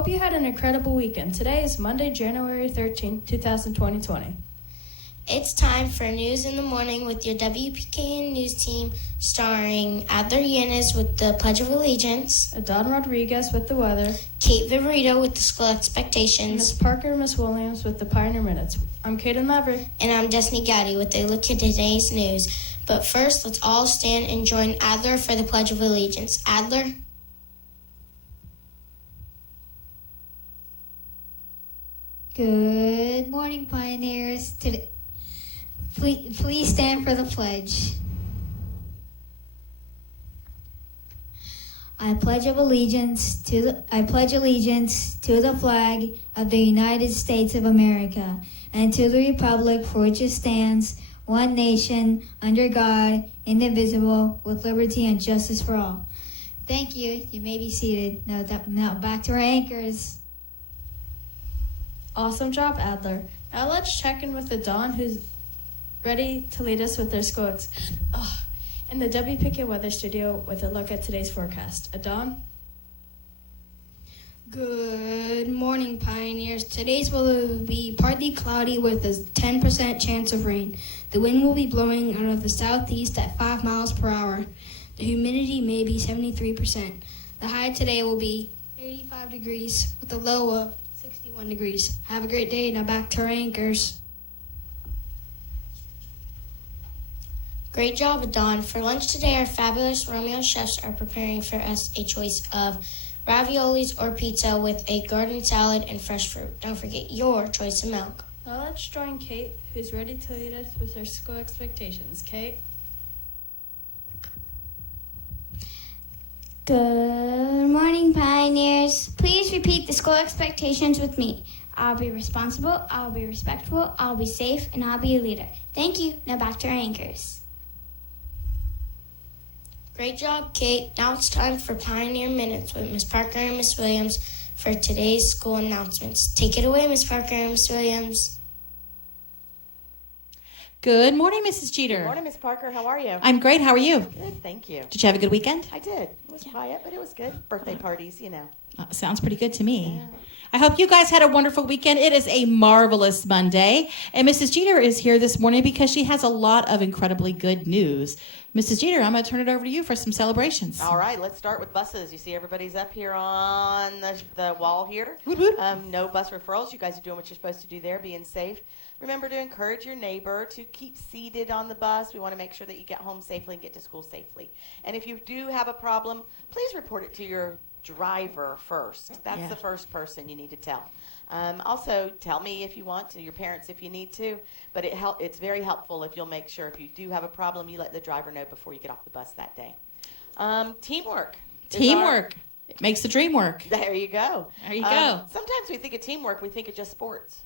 hope you had an incredible weekend. Today is Monday, January 13th, 2020. It's time for News in the Morning with your WPKN News team, starring Adler Yanis with the Pledge of Allegiance, Adon Rodriguez with the weather, Kate Viverito with the School Expectations, Miss Parker and Miss Williams with the Pioneer Minutes. I'm Kaden Maverick. and I'm Destiny Gowdy with a look at today's news. But first, let's all stand and join Adler for the Pledge of Allegiance. Adler? Good morning, pioneers. Please stand for the pledge. I pledge allegiance to the flag of the United States of America and to the republic for which it stands, one nation, under God, indivisible, with liberty and justice for all. Thank you. You may be seated. Now back to our anchors. Awesome job, Adler. Now let's check in with Adon, who's ready to lead us with their school in the WPKN Weather Studio with a look at today's forecast. Adon? Good morning, Pioneers. Today's weather will be partly cloudy with a 10% chance of rain. The wind will be blowing out of the southeast at 5 miles per hour. The humidity may be 73%. The high today will be 85 degrees with a low of 61 degrees. Have a great day. Now back to our anchors. Great job, Adon. For lunch today, our fabulous Romeo chefs are preparing for us a choice of raviolis or pizza with a garden salad and fresh fruit. Don't forget your choice of milk. Now let's join Kate, who's ready to lead us with her school expectations. Kate? Good morning, Pioneers. Please repeat the school expectations with me. I'll be responsible, I'll be respectful, I'll be safe, and I'll be a leader. Thank you. Now back to our anchors. Great job, Kate. Now it's time for Pioneer Minutes with Miss Parker and Miss Williams for today's school announcements. Take it away, Miss Parker and Miss Williams. Good morning, Mrs. Jeter. Good morning, Miss Parker. How are you? I'm great. How are you? Good, thank you. Did you have a good weekend? I did. It was quiet, but it was good. Birthday parties, you know. Sounds pretty good to me. Yeah. I hope you guys had a wonderful weekend. It is a marvelous Monday. And Mrs. Jeter is here this morning because she has a lot of incredibly good news. Mrs. Jeter, I'm going to turn it over to you for some celebrations. All right, let's start with buses. You see everybody's up here on the wall here. Woot woot. No bus referrals. You guys are doing what you're supposed to do there, being safe. Remember to encourage your neighbor to keep seated on the bus. We want to make sure that you get home safely and get to school safely. And if you do have a problem, please report it to your driver first. That's the first person you need to tell. Also, tell me if you want to, your parents if you need to, but it's very helpful if you'll make sure if you do have a problem, you let the driver know before you get off the bus that day. Teamwork. It makes the dream work. There you go. There you go. Sometimes we think of teamwork, we think of just sports.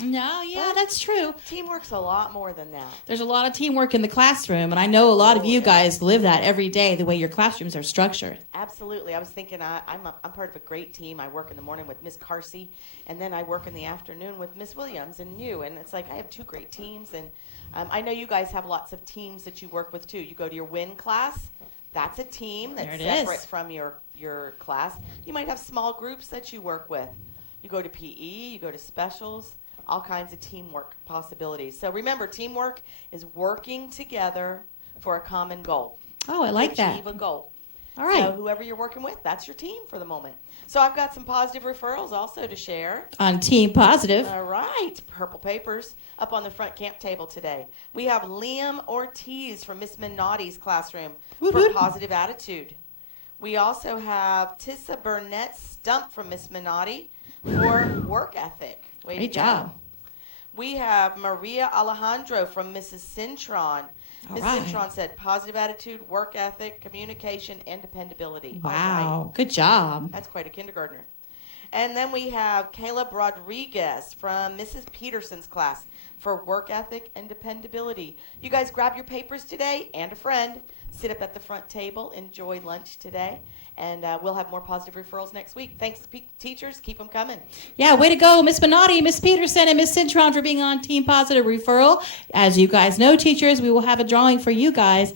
No, yeah, that's true. Teamwork's a lot more than that. There's a lot of teamwork in the classroom, and I know a lot of you guys live that every day, the way your classrooms are structured. Absolutely. I was thinking I'm part of a great team. I work in the morning with Miss Carsey, and then I work in the afternoon with Miss Williams and you. And it's like I have two great teams, and I know you guys have lots of teams that you work with, too. You go to your WIN class. That's a team that's separate from your class. You might have small groups that you work with. You go to PE, you go to specials. All kinds of teamwork possibilities. So remember, teamwork is working together for a common goal. Oh, I like that. Achieve a goal. All right. So whoever you're working with, that's your team for the moment. So I've got some positive referrals also to share. On Team Positive. All right. Purple papers up on the front camp table today. We have Liam Ortiz from Miss Minotti's classroom for positive attitude. We also have Tissa Burnett Stump from Miss Minotti for work ethic. Great job. We have Maria Alejandro from Mrs. Cintron. Mrs. Cintron said positive attitude, work ethic, communication, and dependability. Wow. Right. Good job. That's quite a kindergartner. And then we have Caleb Rodriguez from Mrs. Peterson's class for work ethic and dependability. You guys grab your papers today and a friend. Sit up at the front table. Enjoy lunch today. And we'll have more positive referrals next week. Thanks, teachers. Keep them coming. Yeah, way to go, Miss Minotti, Miss Peterson, and Miss Cintron for being on Team Positive Referral. As you guys know, teachers, we will have a drawing for you guys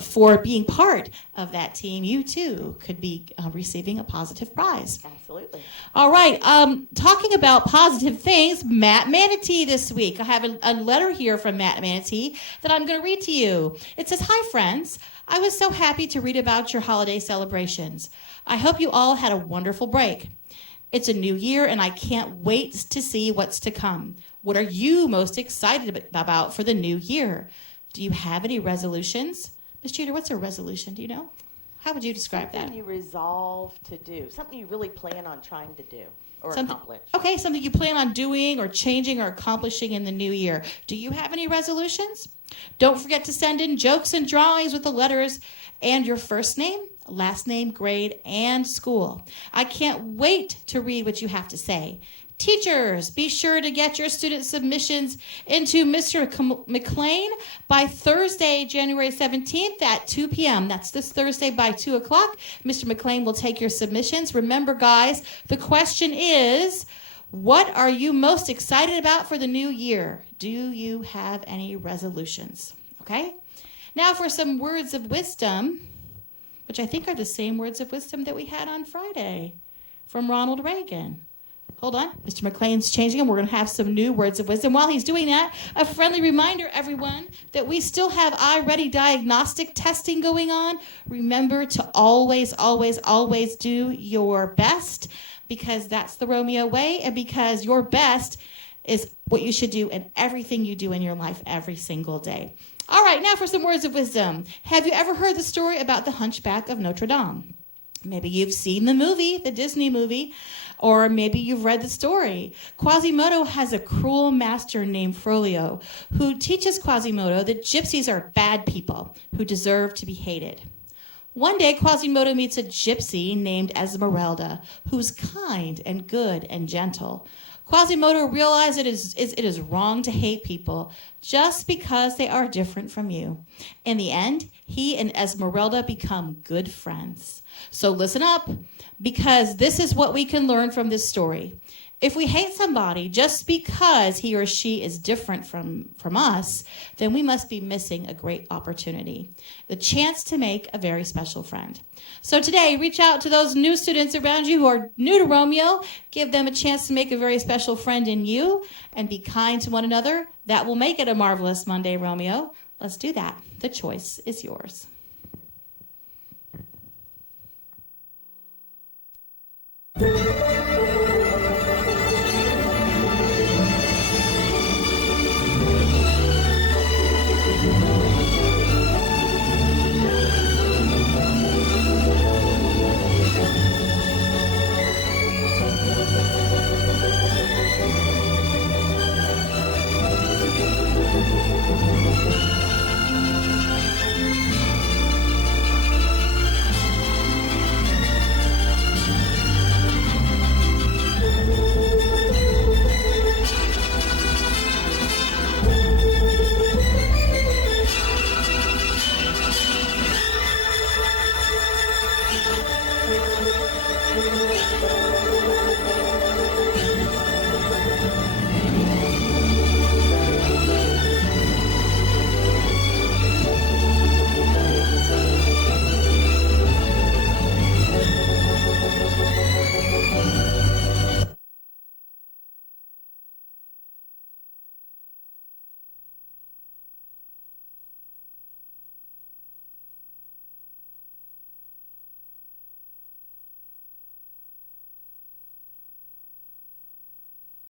for being part of that team. You, too, could be receiving a positive prize. Absolutely. All right, talking about positive things, Matt Manatee this week. I have a letter here from Matt Manatee that I'm going to read to you. It says, "Hi, friends. I was so happy to read about your holiday celebrations. I hope you all had a wonderful break. It's a new year, and I can't wait to see what's to come. What are you most excited about for the new year? Do you have any resolutions?" Ms. Jeter, what's a resolution? Do you know? How would you describe Something that? you resolve to do. Something you really plan on trying to do or Something- accomplish. Okay, something you plan on doing or changing or accomplishing in the new year. Do you have any resolutions? Don't forget to send in jokes and drawings with the letters and your first name, last name, grade, and school. I can't wait to read what you have to say. Teachers, be sure to get your student submissions into Mr. McLean by Thursday, January 17th at 2 p.m. That's this Thursday by 2 o'clock. Mr. McLean will take your submissions. Remember, guys, the question is, what are you most excited about for the new year? Do you have any resolutions? Okay? Now for some words of wisdom, which I think are the same words of wisdom that we had on Friday from Ronald Reagan. Hold on. Mr. McLean's changing them. We're going to have some new words of wisdom. While he's doing that, a friendly reminder, everyone, that we still have iReady diagnostic testing going on. Remember to always, always, always do your best, because that's the Romeo way, and because your best is what you should do in everything you do in your life every single day. All right, now for some words of wisdom. Have you ever heard the story about the Hunchback of Notre Dame? Maybe you've seen the movie, the Disney movie, or maybe you've read the story. Quasimodo has a cruel master named Frollo who teaches Quasimodo that gypsies are bad people who deserve to be hated. One day, Quasimodo meets a gypsy named Esmeralda, who's kind and good and gentle. Quasimodo realizes it is wrong to hate people just because they are different from you. In the end, he and Esmeralda become good friends. So listen up, because this is what we can learn from this story. If we hate somebody just because he or she is different from us, then we must be missing a great opportunity, the chance to make a very special friend. So today, reach out to those new students around you who are new to Romeo. Give them a chance to make a very special friend in you, and be kind to one another. That will make it a marvelous Monday, Romeo. Let's do that. The choice is yours.